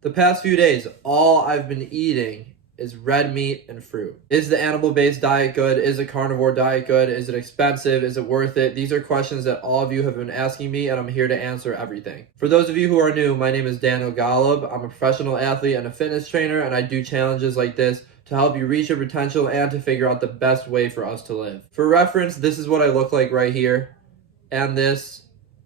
The past few days, all I've been eating is red meat and fruit. Is the animal-based diet good? Is a carnivore diet good? Is it expensive? Is it worth it? These are questions that all of you have been asking me, and I'm here to answer everything. For those of you who are new, my name is Daniel Golub. I'm a professional athlete and a fitness trainer, and I do challenges like this to help you reach your potential and to figure out the best way for us to live. For reference, this is what I look like right here, and this,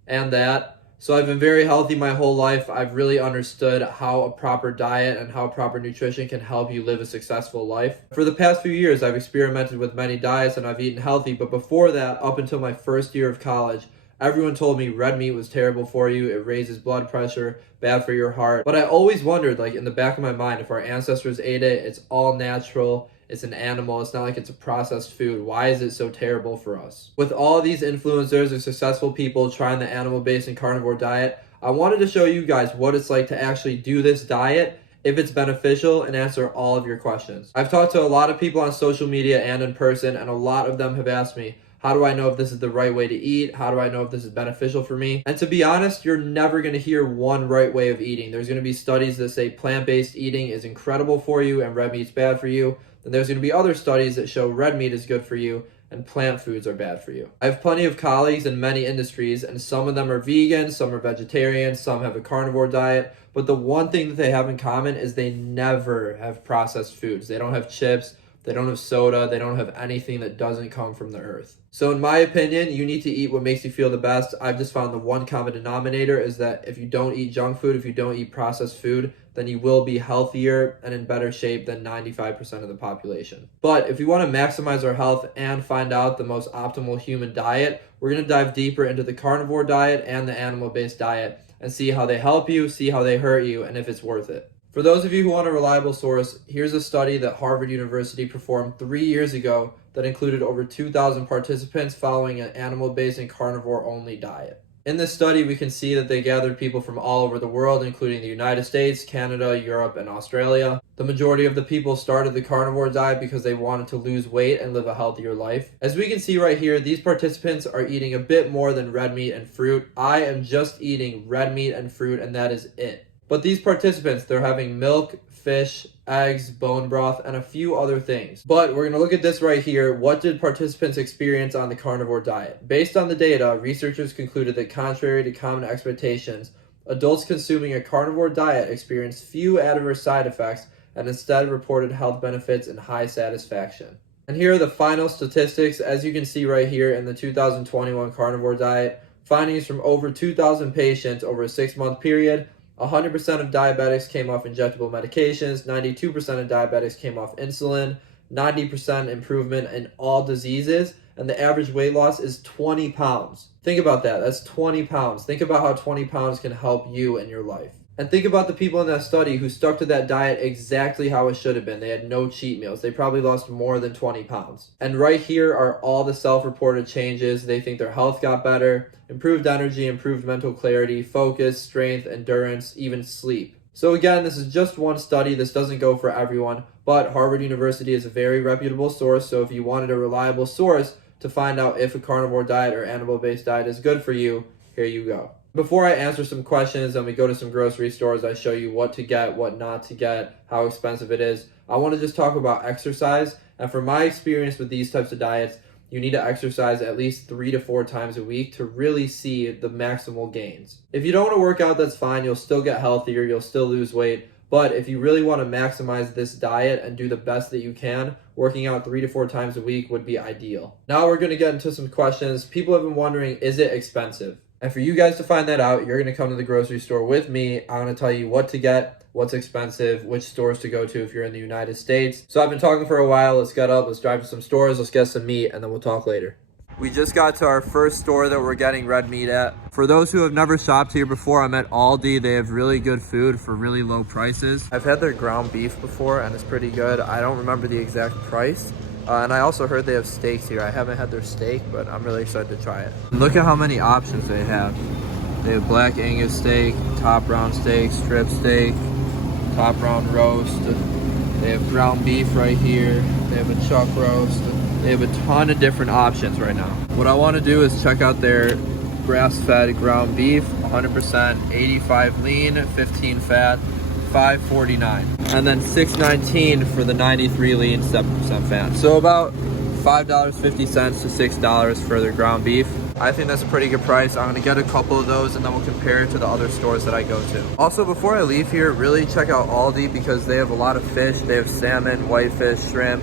and that. So I've been very healthy my whole life. I've really understood how a proper diet and how proper nutrition can help you live a successful life. For the past few years, I've experimented with many diets and I've eaten healthy, but before that, up until my first year of college, everyone told me red meat was terrible for you, it raises blood pressure, bad for your heart. But I always wondered, like in the back of my mind, if our ancestors ate it, it's all natural, it's an animal, it's not like it's a processed food. Why is it so terrible for us? With all these influencers and successful people trying the animal-based and carnivore diet, I wanted to show you guys what it's like to actually do this diet, if it's beneficial, and answer all of your questions. I've talked to a lot of people on social media and in person, and a lot of them have asked me, how do I know if this is the right way to eat? How do I know if this is beneficial for me? And to be honest, you're never going to hear one right way of eating. There's going to be studies that say plant-based eating is incredible for you and red meat's bad for you. Then there's going to be other studies that show red meat is good for you and plant foods are bad for you. I have plenty of colleagues in many industries, and some of them are vegan, some are vegetarian, some have a carnivore diet, but the one thing that they have in common is they never have processed foods. They don't have chips, they don't have soda, they don't have anything that doesn't come from the earth. So in my opinion, you need to eat what makes you feel the best. I've just found the one common denominator is that if you don't eat junk food, if you don't eat processed food, then you will be healthier and in better shape than 95% of the population. But if we want to maximize our health and find out the most optimal human diet, we're going to dive deeper into the carnivore diet and the animal-based diet and see how they help you, see how they hurt you, and if it's worth it. For those of you who want a reliable source, here's a study that Harvard University performed 3 years ago that included over 2,000 participants following an animal-based and carnivore-only diet. In this study, we can see that they gathered people from all over the world, including the United States, Canada, Europe, and Australia. The majority of the people started the carnivore diet because they wanted to lose weight and live a healthier life. As we can see right here, these participants are eating a bit more than red meat and fruit. I am just eating red meat and fruit, and that is it. But these participants, they're having milk, fish, eggs, bone broth, and a few other things. But we're going to look at this right here. What did participants experience on the carnivore diet? Based on the data, researchers concluded that contrary to common expectations, adults consuming a carnivore diet experienced few adverse side effects and instead reported health benefits and high satisfaction. And here are the final statistics. As you can see right here in the 2021 carnivore diet, findings from over 2,000 patients over a 6-month period. 100% of diabetics came off injectable medications, 92% of diabetics came off insulin, 90% improvement in all diseases, and the average weight loss is 20 pounds. Think about that. That's 20 pounds. Think about how 20 pounds can help you in your life. And think about the people in that study who stuck to that diet exactly how it should have been. They had no cheat meals. They probably lost more than 20 pounds. And right here are all the self-reported changes. They think their health got better, improved energy, improved mental clarity, focus, strength, endurance, even sleep. So again, this is just one study. This doesn't go for everyone, but Harvard University is a very reputable source. So if you wanted a reliable source to find out if a carnivore diet or animal-based diet is good for you, here you go. Before I answer some questions and we go to some grocery stores, I show you what to get, what not to get, how expensive it is, I want to just talk about exercise. And from my experience with these types of diets, you need to exercise at least 3 to 4 times a week to really see the maximal gains. If you don't want to work out, that's fine. You'll still get healthier. You'll still lose weight. But if you really want to maximize this diet and do the best that you can, working out 3 to 4 times a week would be ideal. Now we're going to get into some questions. People have been wondering, is it expensive? And for you guys to find that out, you're going to come to the grocery store with me. I'm going to tell you what to get, what's expensive, which stores to go to if you're in the United States. So I've been talking for a while. Let's get up, let's drive to some stores, let's get some meat, and then we'll talk later. We just got to our first store that we're getting red meat at. For those who have never shopped here before, I'm at Aldi. They have really good food for really low prices. I've had their ground beef before and it's pretty good. I don't remember the exact price. And I also heard they have steaks here. I haven't had their steak, but I'm really excited to try it. Look at how many options they have. They have black Angus steak, top round steak, strip steak, top round roast. They have ground beef right here. They have a chuck roast. They have a ton of different options right now. What I want to do is check out their grass-fed ground beef, 100%, 85 lean, 15 fat, $5.49. And then $6.19 for the 93 lean 7% fat. So about $5.50 to $6 for their ground beef. I think that's a pretty good price. I'm gonna get a couple of those and then we'll compare it to the other stores that I go to. Also, before I leave here, really check out Aldi because they have a lot of fish. They have salmon, whitefish, shrimp.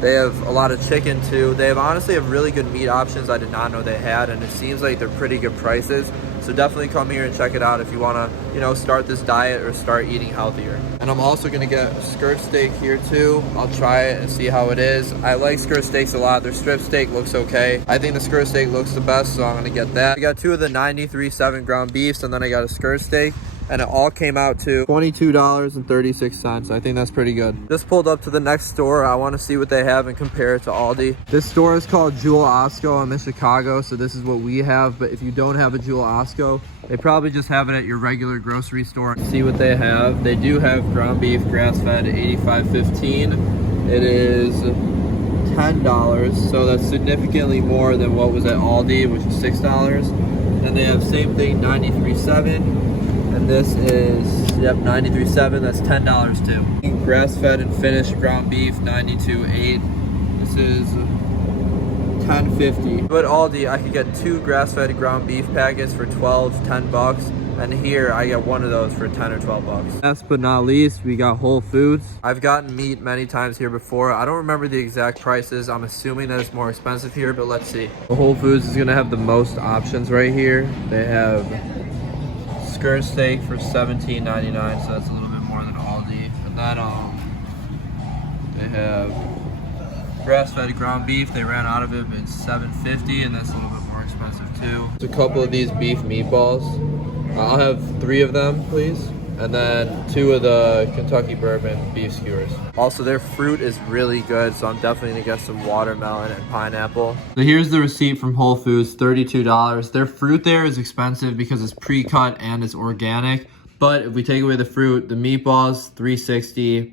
They have a lot of chicken too. They honestly have really good meat options I did not know they had, and it seems like they're pretty good prices. So definitely come here and check it out if you wanna, start this diet or start eating healthier. And I'm also gonna get a skirt steak here too. I'll try it and see how it is. I like skirt steaks a lot. Their strip steak looks okay. I think the skirt steak looks the best, so I'm gonna get that. I got two of the 93.7 ground beefs, and then I got a skirt steak. And it all came out to $22.36. I think that's pretty good. Just pulled up to the next store. I want to see what they have and compare it to Aldi. This store is called Jewel Osco. I'm in Chicago, so this is what we have. But if you don't have a Jewel Osco, they probably just have it at your regular grocery store. See what they have. They do have ground beef, grass-fed, $85.15. It is $10, so that's significantly more than what was at Aldi, which was $6. And they have same thing, 93.7. And this is, $93.7, that's $10 too. Grass-fed and finished ground beef, $92.8. This is $10.50. But Aldi, I could get two grass-fed ground beef packets for $10. And here, I get one of those for 10 or 12 bucks. Last but not least, we got Whole Foods. I've gotten meat many times here before. I don't remember the exact prices. I'm assuming that it's more expensive here, but let's see. Whole Foods is gonna have the most options right here. They have skirt steak for $17.99, so that's a little bit more than Aldi. And then they have grass-fed ground beef. They ran out of it, but it's $7.50, and that's a little bit more expensive too. There's a couple of these beef meatballs. I'll have 3 of them, please. And then 2 of the Kentucky bourbon beef skewers. Also, their fruit is really good, so I'm definitely gonna get some watermelon and pineapple. So here's the receipt from Whole Foods, $32. Their fruit there is expensive because it's pre-cut and it's organic. But if we take away the fruit, the meatballs, $3.60,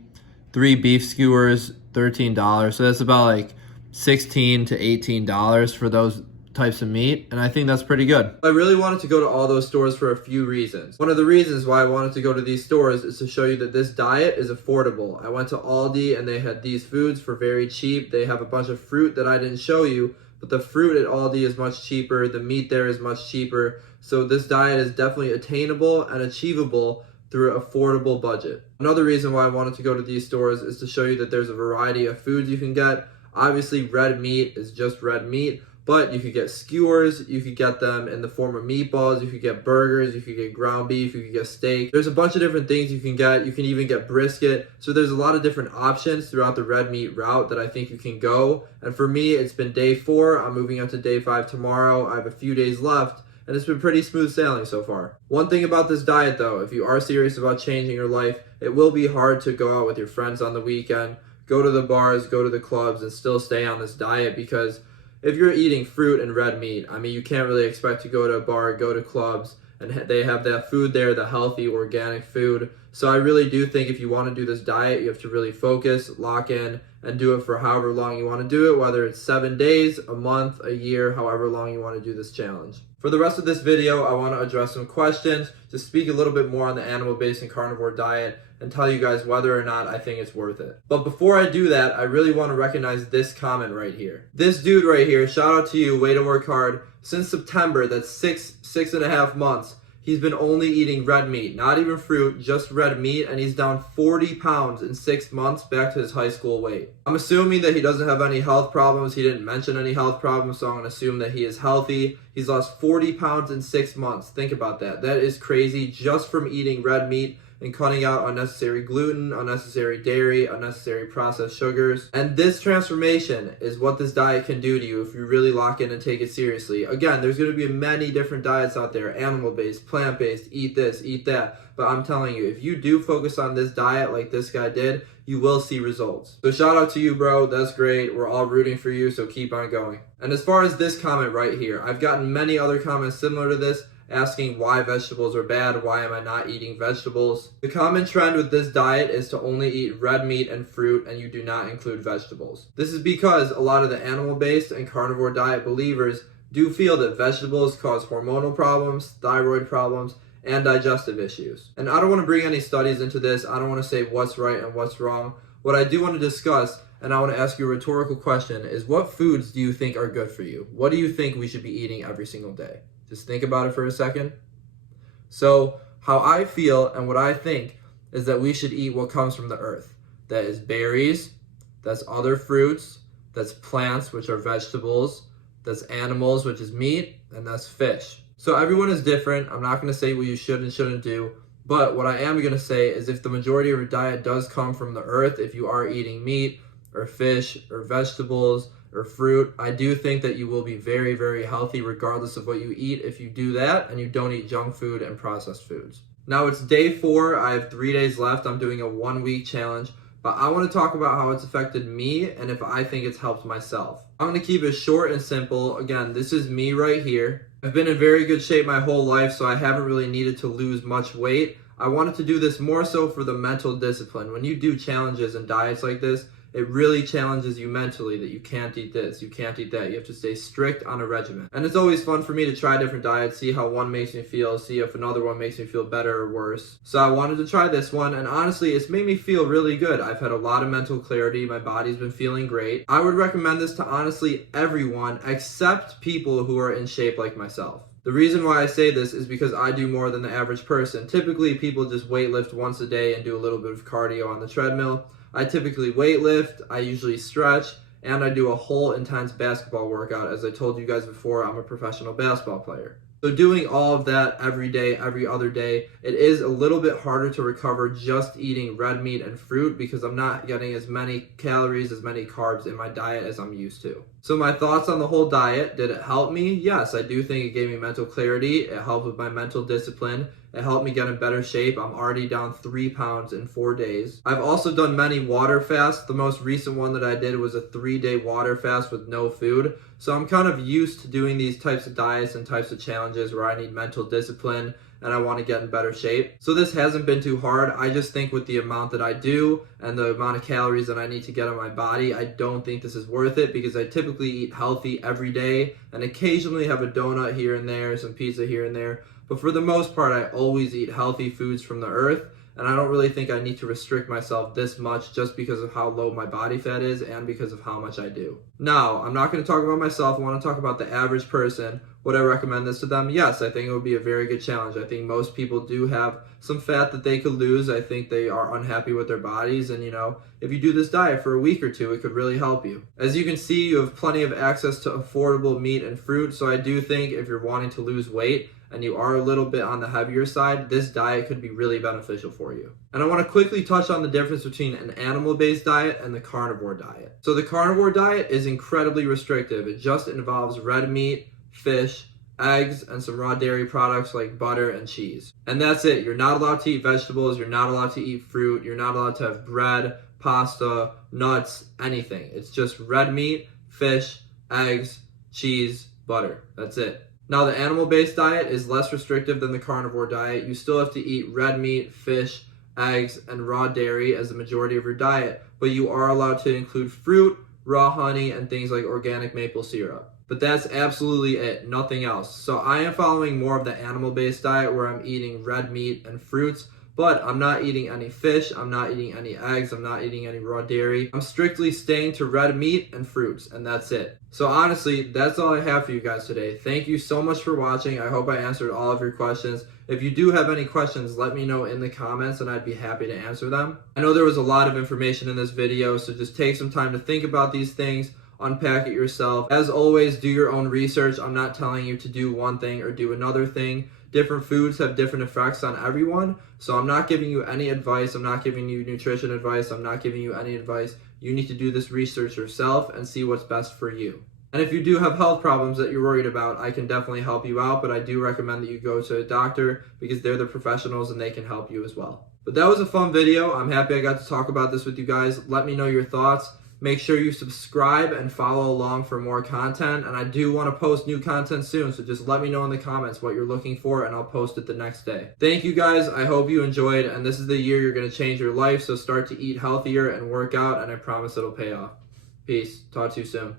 3 beef skewers, $13. So that's about like $16 to $18 for those types of meat, and I think that's pretty good. I really wanted to go to all those stores for a few reasons. One of the reasons why I wanted to go to these stores is to show you that this diet is affordable. I went to Aldi and they had these foods for very cheap. They have a bunch of fruit that I didn't show you, but the fruit at Aldi is much cheaper. The meat there is much cheaper. So this diet is definitely attainable and achievable through an affordable budget. Another reason why I wanted to go to these stores is to show you that there's a variety of foods you can get. Obviously, red meat is just red meat, but you could get skewers, you could get them in the form of meatballs, you could get burgers, you could get ground beef, you could get steak. There's a bunch of different things you can get. You can even get brisket. So there's a lot of different options throughout the red meat route that I think you can go. And for me, it's been day 4. I'm moving up to day 5 tomorrow. I have a few days left, and it's been pretty smooth sailing so far. One thing about this diet though, if you are serious about changing your life, it will be hard to go out with your friends on the weekend, go to the bars, go to the clubs, and still stay on this diet, because if you're eating fruit and red meat, I mean, you can't really expect to go to a bar, go to clubs, and they have that food there, the healthy, organic food. So I really do think if you want to do this diet, you have to really focus, lock in, and do it for however long you want to do it, whether it's 7 days, a month, a year, however long you want to do this challenge. For the rest of this video, I want to address some questions, to speak a little bit more on the animal-based and carnivore diet, and tell you guys whether or not I think it's worth it. But before I do that, I really want to recognize this comment right here. This dude right here, shout out to you, way to work hard. Since September, that's 6.5 months, he's been only eating red meat, not even fruit, just red meat, and he's down 40 pounds in 6 months back to his high school weight. I'm assuming that he doesn't have any health problems. He didn't mention any health problems, so I'm going to assume that he is healthy. He's lost 40 pounds in 6 months. Think about that. That is crazy, just from eating red meat and cutting out unnecessary gluten, unnecessary dairy, unnecessary processed sugars. And this transformation is what this diet can do to you if you really lock in and take it seriously. Again, there's going to be many different diets out there, animal-based, plant-based, eat this, eat that. But I'm telling you, if you do focus on this diet like this guy did, you will see results. So shout out to you, bro. That's great. We're all rooting for you, so keep on going. And as far as this comment right here, I've gotten many other comments similar to this, asking why vegetables are bad, why am I not eating vegetables? The common trend with this diet is to only eat red meat and fruit, and you do not include vegetables. This is because a lot of the animal-based and carnivore diet believers do feel that vegetables cause hormonal problems, thyroid problems, and digestive issues. And I don't want to bring any studies into this. I don't want to say what's right and what's wrong. What I do want to discuss, and I want to ask you a rhetorical question, is what foods do you think are good for you? What do you think we should be eating every single day? Just think about it for a second. So how I feel and what I think is that we should eat what comes from the earth. That is berries, that's other fruits, that's plants, which are vegetables, that's animals, which is meat, and that's fish. So everyone is different. I'm not going to say what you should and shouldn't do, but what I am going to say is if the majority of your diet does come from the earth, if you are eating meat or fish or vegetables or fruit, I do think that you will be very, very healthy regardless of what you eat if you do that and you don't eat junk food and processed foods. Now it's day 4. I have 3 days left. I'm doing a 1-week challenge, but I want to talk about how it's affected me and if I think it's helped myself. I'm going to keep it short and simple. Again, this is me right here. I've been in very good shape my whole life, so I haven't really needed to lose much weight. I wanted to do this more so for the mental discipline. When you do challenges and diets like this, it really challenges you mentally that you can't eat this, you can't eat that. You have to stay strict on a regimen. And it's always fun for me to try different diets, see how one makes me feel, see if another one makes me feel better or worse. So I wanted to try this one, and honestly, it's made me feel really good. I've had a lot of mental clarity. My body's been feeling great. I would recommend this to honestly everyone except people who are in shape like myself. The reason why I say this is because I do more than the average person. Typically, people just weightlift once a day and do a little bit of cardio on the treadmill. I typically weightlift, I usually stretch, and I do a whole intense basketball workout. As I told you guys before, I'm a professional basketball player. So doing all of that every day, every other day, it is a little bit harder to recover just eating red meat and fruit because I'm not getting as many calories, as many carbs in my diet as I'm used to. So my thoughts on the whole diet, did it help me? Yes, I do think it gave me mental clarity. It helped with my mental discipline. It helped me get in better shape. I'm already down 3 pounds in 4 days. I've also done many water fasts. The most recent one that I did was a 3-day water fast with no food. So I'm kind of used to doing these types of diets and types of challenges where I need mental discipline and I want to get in better shape. So this hasn't been too hard. I just think with the amount that I do and the amount of calories that I need to get on my body, I don't think this is worth it because I typically eat healthy every day and occasionally have a donut here and there, some pizza here and there. But for the most part, I always eat healthy foods from the earth, and I don't really think I need to restrict myself this much just because of how low my body fat is and because of how much I do. Now, I'm not going to talk about myself. I want to talk about the average person. Would I recommend this to them? Yes, I think it would be a very good challenge. I think most people do have some fat that they could lose. I think they are unhappy with their bodies, and if you do this diet for a week or two, it could really help you. As you can see, you have plenty of access to affordable meat and fruit, so I do think if you're wanting to lose weight, and you are a little bit on the heavier side, this diet could be really beneficial for you. And I want to quickly touch on the difference between an animal-based diet and the carnivore diet. So the carnivore diet is incredibly restrictive. It just involves red meat, fish, eggs, and some raw dairy products like butter and cheese. And that's it. You're not allowed to eat vegetables. You're not allowed to eat fruit. You're not allowed to have bread, pasta, nuts, anything. It's just red meat, fish, eggs, cheese, butter. That's it. Now, the animal-based diet is less restrictive than the carnivore diet. You still have to eat red meat, fish, eggs, and raw dairy as the majority of your diet, but you are allowed to include fruit, raw honey, and things like organic maple syrup. But that's absolutely it, nothing else. So I am following more of the animal-based diet where I'm eating red meat and fruits, but I'm not eating any fish, I'm not eating any eggs, I'm not eating any raw dairy. I'm strictly staying to red meat and fruits, and that's it. So honestly, that's all I have for you guys today. Thank you so much for watching. I hope I answered all of your questions. If you do have any questions, let me know in the comments and I'd be happy to answer them. I know there was a lot of information in this video, so just take some time to think about these things, unpack it yourself. As always, do your own research. I'm not telling you to do one thing or do another thing. Different foods have different effects on everyone, so I'm not giving you any advice. I'm not giving you nutrition advice. I'm not giving you any advice. You need to do this research yourself and see what's best for you. And if you do have health problems that you're worried about, I can definitely help you out, but I do recommend that you go to a doctor because they're the professionals and they can help you as well. But that was a fun video. I'm happy I got to talk about this with you guys. Let me know your thoughts. Make sure you subscribe and follow along for more content. And I do want to post new content soon, so just let me know in the comments what you're looking for and I'll post it the next day. Thank you guys. I hope you enjoyed, and this is the year you're going to change your life, so start to eat healthier and work out, and I promise it'll pay off. Peace. Talk to you soon.